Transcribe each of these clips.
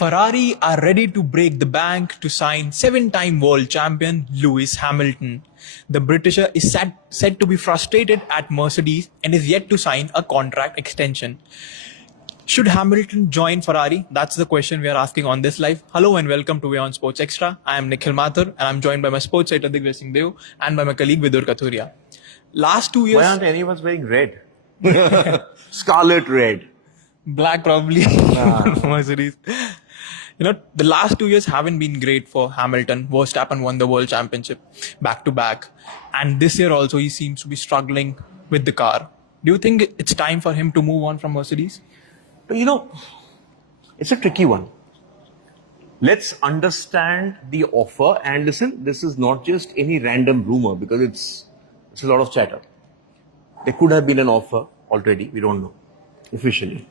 Ferrari are ready to break the bank to sign seven-time world champion Lewis Hamilton. The Britisher is said to be frustrated at Mercedes and is yet to sign a contract extension. Should Hamilton join Ferrari? That's the question we are asking on this live. Hello and welcome to WION Sports Extra. I am Nikhil Mathur and I'm joined by my sports editor Digvij Singh Dev and by my colleague Vidur Kathuria. Last 2 years... Why aren't any of us wearing red? Scarlet red. Black probably. Mercedes. The last 2 years haven't been great for Hamilton. Verstappen won the world championship back to back. And this year also he seems to be struggling with the car. Do you think it's time for him to move on from Mercedes? It's a tricky one. Let's understand the offer. And listen, this is not just any random rumor because it's a lot of chatter. There could have been an offer already. We don't know officially.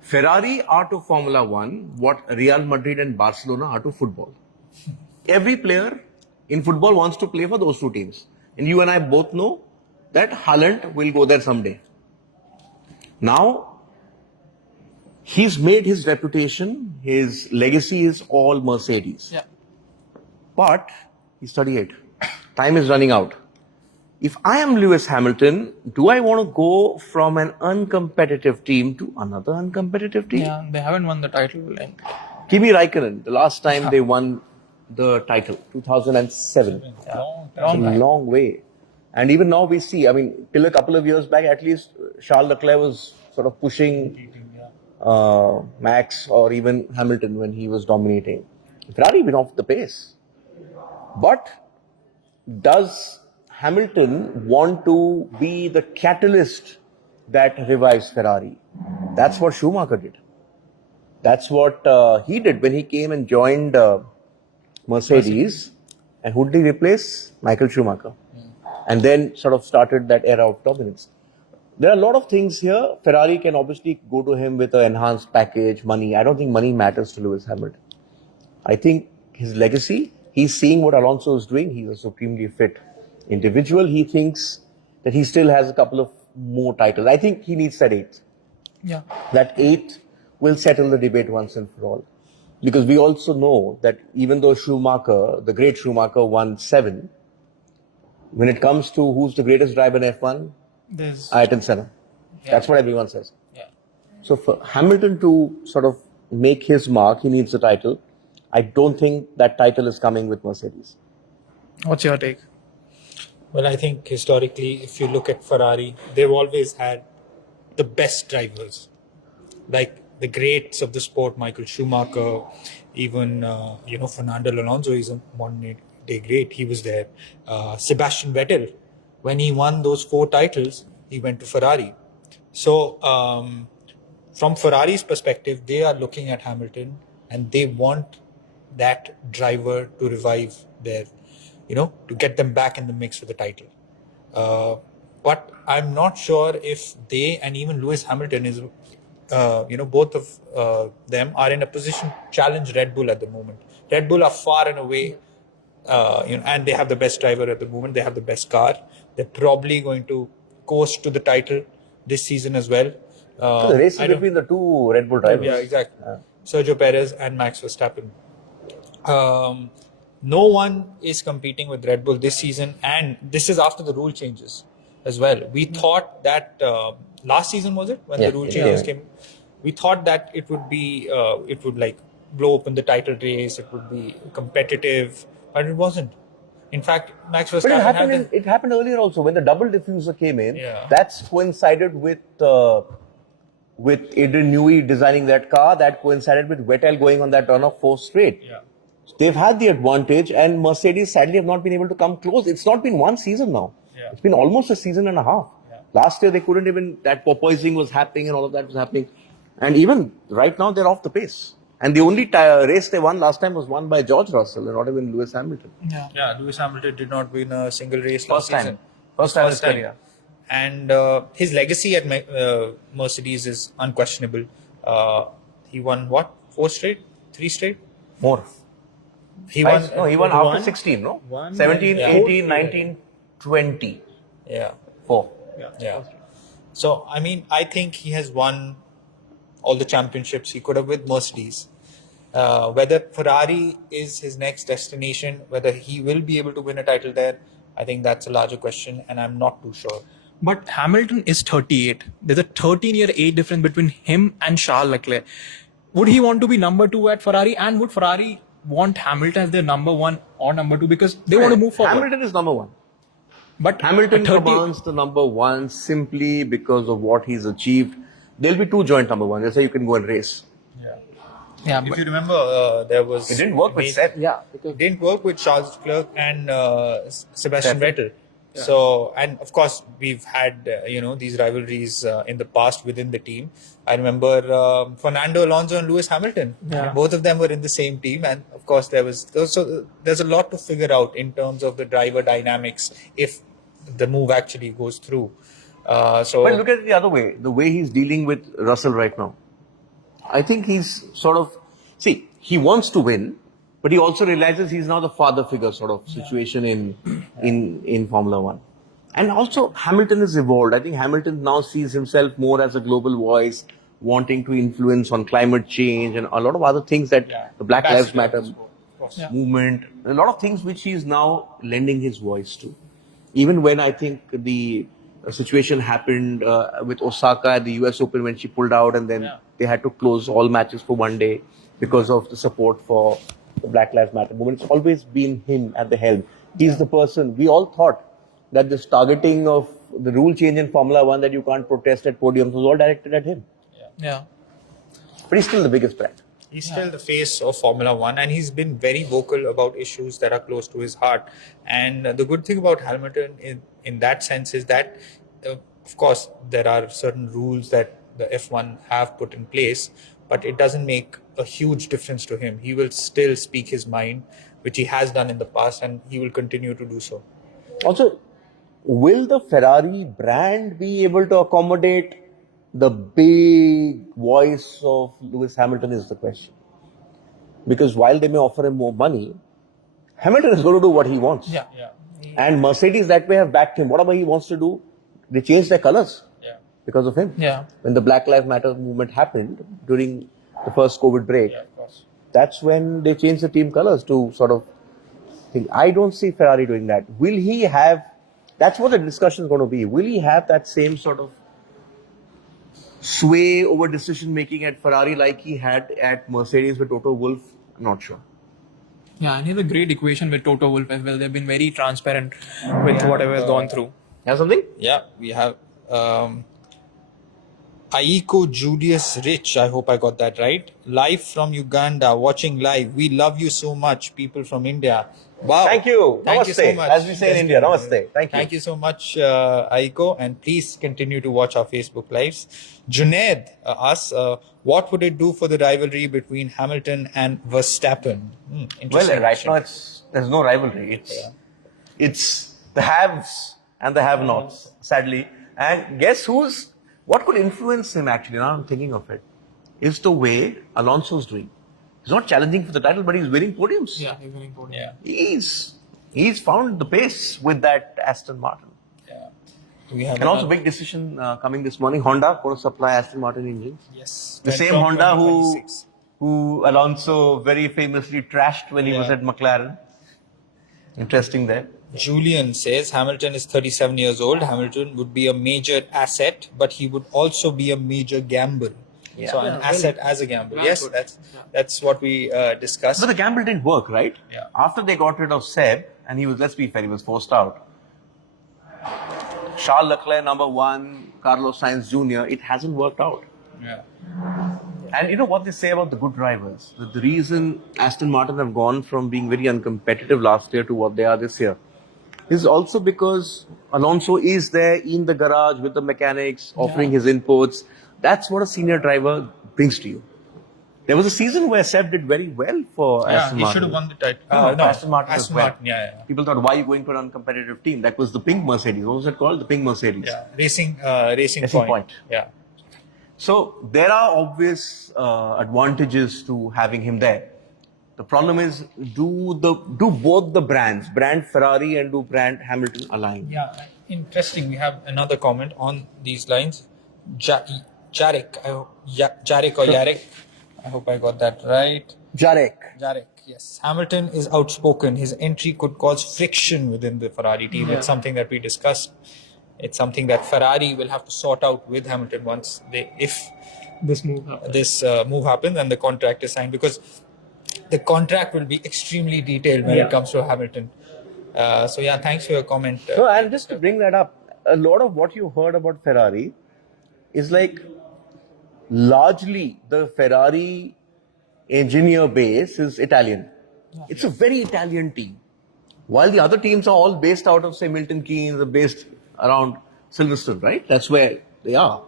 Ferrari are to Formula One what Real Madrid and Barcelona are to football. Every player in football wants to play for those two teams. And you and I both know that Haaland will go there someday. Now, he's made his reputation, his legacy is all Mercedes. Yeah. But he's 38. Time is running out. If I am Lewis Hamilton, do I want to go from an uncompetitive team to another uncompetitive team? Yeah, they haven't won the title. Kimi Raikkonen, the last time they won the title, 2007. Yeah. Long way. And even now we see, till a couple of years back, at least Charles Leclerc was sort of pushing Max or even Hamilton when he was dominating. Ferrari been off the pace. But does Hamilton want to be the catalyst that revives Ferrari? That's what Schumacher did. That's what he did when he came and joined Mercedes. And who did he replace? Michael Schumacher. And then sort of started that era of dominance. There are a lot of things here. Ferrari can obviously go to him with an enhanced package, money. I don't think money matters to Lewis Hamilton. I think his legacy, he's seeing what Alonso is doing. He's a supremely fit individual. He thinks that he still has a couple of more titles. I think he needs that 8th. Yeah. That 8th will settle the debate once and for all. Because we also know that even though Schumacher, the great Schumacher, won 7, when it comes to who's the greatest driver in F1, There's Ayrton Senna. Yeah. That's what everyone says. Yeah. So for Hamilton to sort of make his mark, he needs the title. I don't think that title is coming with Mercedes. What's your take? Well, I think historically, if you look at Ferrari, they've always had the best drivers. Like the greats of the sport, Michael Schumacher, even, Fernando Alonso is a modern day great. He was there. Sebastian Vettel, when he won those 4 titles, he went to Ferrari. So, from Ferrari's perspective, they are looking at Hamilton and they want that driver to revive their, to get them back in the mix for the title. But I'm not sure if they and even Lewis Hamilton is, both of them are in a position to challenge Red Bull at the moment. Red Bull are far and away, and they have the best driver at the moment. They have the best car. They're probably going to coast to the title this season as well. So the race is between the two Red Bull drivers. Yeah, exactly. Sergio Perez and Max Verstappen. No one is competing with Red Bull this season, and this is after the rule changes as well. We thought that last season, was it, when the rule changes came? We thought that it would be, it would like blow open the title race. It would be competitive, but it wasn't. In fact, Max Verstappen But it happened earlier also when the double diffuser came in. Yeah. That's coincided with Adrian Newey designing that car. That coincided with Vettel going on that run of 4 straight. Yeah. They've had the advantage, and Mercedes sadly have not been able to come close. It's not been one season now. Yeah. It's been almost a season and a half. Yeah. Last year they couldn't even, that porpoising was happening and all of that was happening. And even right now they're off the pace. And the only race they won last time was won by George Russell and not even Lewis Hamilton. Yeah, Lewis Hamilton did not win a single race last season. First time in his career. And his legacy at Mercedes is unquestionable. He won what? 4 straight? 3 straight? More. He won. No, he won after 16, no? 17, 18, 19, 20. Yeah. 4. Yeah. So, I think he has won all the championships he could have with Mercedes. Whether Ferrari is his next destination, whether he will be able to win a title there, I think that's a larger question, and I'm not too sure. But Hamilton is 38. There's a 13-year age difference between him and Charles Leclerc. Would he want to be number 2 at Ferrari? And would Ferrari want Hamilton as their number 1 or number 2 because they want to move forward? Hamilton is number 1. But Hamilton 30 commands the number 1 simply because of what he's achieved. There'll be 2 joint number 1. That's how you can go and race. Yeah, If but you remember, there was It didn't work with Seth. It didn't work with Charles Leclerc and Sebastian Vettel. So, and of course, we've had these rivalries in the past within the team. I remember Fernando Alonso and Lewis Hamilton. Yeah. Both of them were in the same team, and of course, there's a lot to figure out in terms of the driver dynamics if the move actually goes through. But look at it the other way. The way he's dealing with Russell right now. I think he's sort of, he wants to win, but he also realizes he's now the father figure sort of situation in Formula One. And also Hamilton has evolved. I think Hamilton now sees himself more as a global voice, wanting to influence on climate change and a lot of other things that the Black Lives Matter movement, a lot of things which he's now lending his voice to. Even when I think the situation happened with Osaka at the US Open when she pulled out and then they had to close all matches for one day because of the support for the Black Lives Matter movement. It's always been him at the helm. He's the person. We all thought that this targeting of the rule change in Formula One that you can't protest at podiums was all directed at him. yeah. But he's still the biggest brand. He's still the face of Formula One, and he's been very vocal about issues that are close to his heart. And the good thing about Hamilton in that sense is that, of course, there are certain rules that the F1 have put in place, but it doesn't make a huge difference to him. He will still speak his mind, which he has done in the past, and he will continue to do so. Also, will the Ferrari brand be able to accommodate the big voice of Lewis Hamilton is the question. Because while they may offer him more money, Hamilton is going to do what he wants. Yeah. And Mercedes that way have backed him. Whatever he wants to do, they changed their colors because of him. Yeah. When the Black Lives Matter movement happened during the first COVID break, that's when they changed the team colors to sort of think. I don't see Ferrari doing that. Will he have, that's what the discussion is going to be. Will he have that same sort of sway over decision making at Ferrari like he had at Mercedes with Toto Wolff? I'm not sure. Yeah, and he has a great equation with Toto Wolff as well. They've been very transparent with whatever has gone through. Have something? Yeah, we have Aiko Julius Rich. I hope I got that right. Live from Uganda, watching live. We love you so much, people from India. Wow. Thank you. Thank you so Namaste. much. As we say in India, namaste. Thank you. Thank you so much, Aiko. And please continue to watch our Facebook lives. Junaid asks, what would it do for the rivalry between Hamilton and Verstappen? Interesting Well, right question. now there's no rivalry. It's the haves and the have-nots, sadly. And guess what could influence him actually, now I'm thinking of it, is the way Alonso's doing. He's not challenging for the title, but he's winning podiums. Yeah, he's winning podium. Yeah. He's found the pace with that Aston Martin. Yeah. We have And also big decision coming this morning. Honda going to supply Aston Martin engines. Yes. The same From Honda 2026. who Alonso very famously trashed when he was at McLaren. Interesting there. Julian says Hamilton is 37 years old. Hamilton would be a major asset, but he would also be a major gamble. Yeah. So an asset as a gamble. Yes, that's what we discussed. So the gamble didn't work, right? Yeah. After they got rid of Seb, and he was, let's be fair, he was forced out. Charles Leclerc, number 1, Carlos Sainz Jr., it hasn't worked out. Yeah. And you know what they say about the good drivers? The reason Aston Martin have gone from being very uncompetitive last year to what they are this year is also because Alonso is there in the garage with the mechanics, offering his inputs. That's what a senior driver brings to you. There was a season where Seb did very well for Aston Martin. He should have won the title. No, Aston Martin as well. Martin, yeah. People thought, why are you going for an uncompetitive team? That was the pink Mercedes. What was it called? The pink Mercedes. Yeah. Racing Point. Yeah. So there are obvious advantages to having him there. The problem is, do both the brands, brand Ferrari and do brand Hamilton, align? Yeah. Interesting. We have another comment on these lines. Jarek or Yarek I hope I got that right. Jarek. Jarek, yes. Hamilton is outspoken. His entry could cause friction within the Ferrari team. It's something that we discussed. It's something that Ferrari will have to sort out with Hamilton once if This move happens. this move happens and the contract is signed, because the contract will be extremely detailed when it comes to Hamilton. So yeah, thanks for your comment. No, and just to bring that up, a lot of what you heard about Ferrari is like largely the Ferrari engineer base is Italian. It's a very Italian team. While the other teams are all based out of, say, Milton Keynes, are based around Silverstone, right? That's where they are.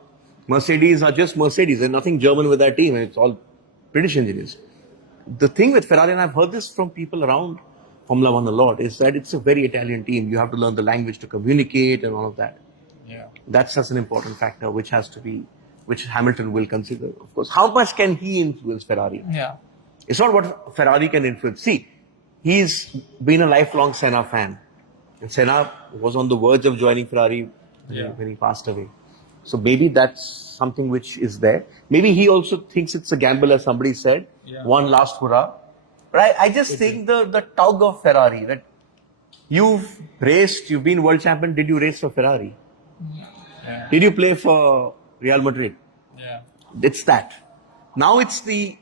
Mercedes are just Mercedes. There's nothing German with that team, and it's all British engineers. The thing with Ferrari, and I've heard this from people around Formula One a lot, is that it's a very Italian team. You have to learn the language to communicate and all of that. Yeah. That's such an important factor, which Hamilton will consider. Of course, how much can he influence Ferrari? Yeah. It's not what Ferrari can influence. See, he's been a lifelong Senna fan. And Senna was on the verge of joining Ferrari when he passed away. So maybe that's something which is there. Maybe he also thinks it's a gamble, as somebody said. One last hurrah. But I just think the tug of Ferrari, that you've raced, you've been world champion, did you race for Ferrari? Yeah. Did you play for Real Madrid? Yeah. It's that. Now I think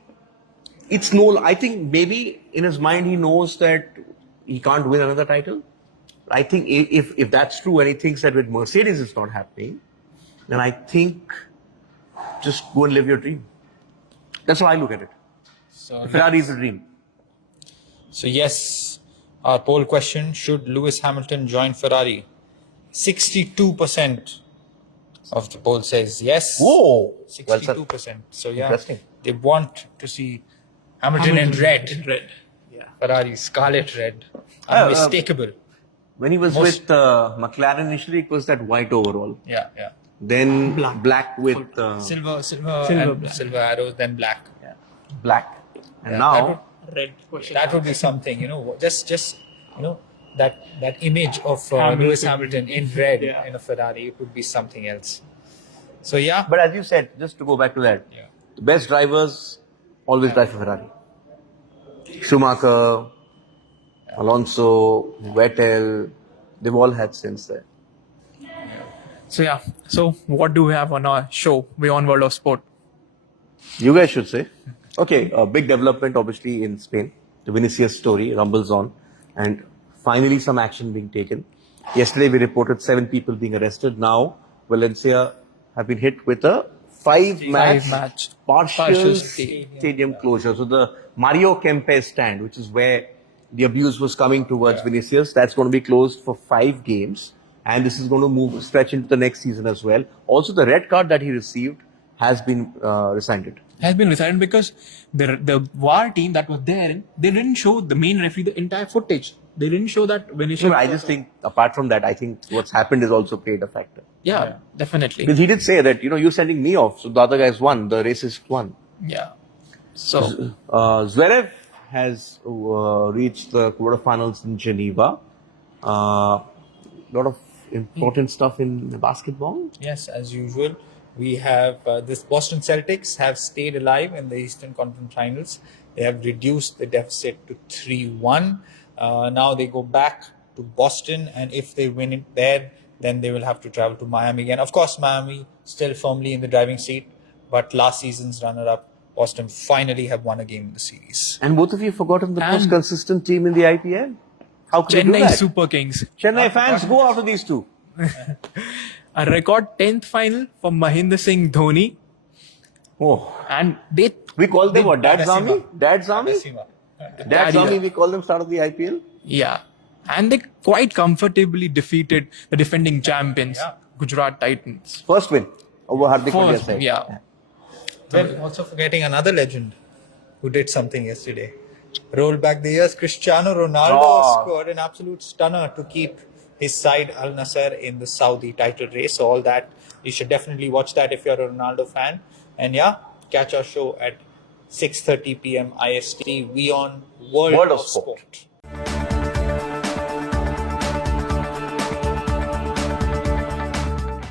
maybe in his mind he knows that he can't win another title. I think if that's true and he thinks that with Mercedes it's not happening, then I think just go and live your dream. That's how I look at it. So Ferrari is a dream. So yes, our poll question: should Lewis Hamilton join Ferrari? 62% of the poll says yes. Whoa! 62%. So yeah, Interesting. they want to see Hamilton in red. Red. Ferrari scarlet red, unmistakable. When he was with McLaren initially, it was that white overall. Yeah. Then black with Silver black. silver arrows, then black. black. And Yeah, now Red question. That would be something, just that image of Lewis Hamilton in red in a Ferrari, it would be something else. So yeah, But as you said, just to go back to that, the best drivers always drive for Ferrari. Schumacher, Alonso, Vettel, they've all had since there. So what do we have on our show, WION World of Sport? You guys should say. Okay, a big development obviously in Spain. The Vinicius story rumbles on, and finally some action being taken. Yesterday we reported 7 people being arrested. Now Valencia have been hit with a 5-match partial stadium closure. So the Mario Kempes stand, which is where the abuse was coming towards Vinicius, that's going to be closed for 5 games. And this is going to stretch into the next season as well. Also, the red card that he received has been rescinded. Has been resigned because the VAR team that was there, they didn't show the main referee the entire footage. They didn't show that Vinicius. I just think, apart from that, I think what's happened is also played a factor. Yeah, definitely. Because he did say that, you're sending me off, so the other guys won, the racist won. Yeah. So Zverev has reached the quarterfinals in Geneva. A lot of important stuff in basketball. yes, as usual, we have this Boston Celtics have stayed alive in the Eastern Conference Finals. They have reduced the deficit to 3-1. Now they go back to Boston, and if they win it there, then they will have to travel to Miami again. Of course, Miami still firmly in the driving seat, but last season's runner-up, Boston, finally have won a game in the series. And both of you forgotten the most And- consistent team in the IPL. How could you do Chennai that? Super Kings. Chennai fans, go after these two. A record 10th final for Mahendra Singh Dhoni. Oh, And we call them what? Dad's Dadasima. Army? Dad's Army? Dasima. Dad's Daddy. Army, we call them start of the IPL. yeah. And they quite comfortably defeated the defending champions, Gujarat Titans. First win over Hardik Pandya First, side. yeah. Well, also forgetting another legend who did something yesterday. Roll back the years, Cristiano Ronaldo scored an absolute stunner to keep his side Al Nassr in the Saudi title race. So all that, you should definitely watch that if you're a Ronaldo fan. And yeah, catch our show at 6:30 p.m. IST. WION World of Sport.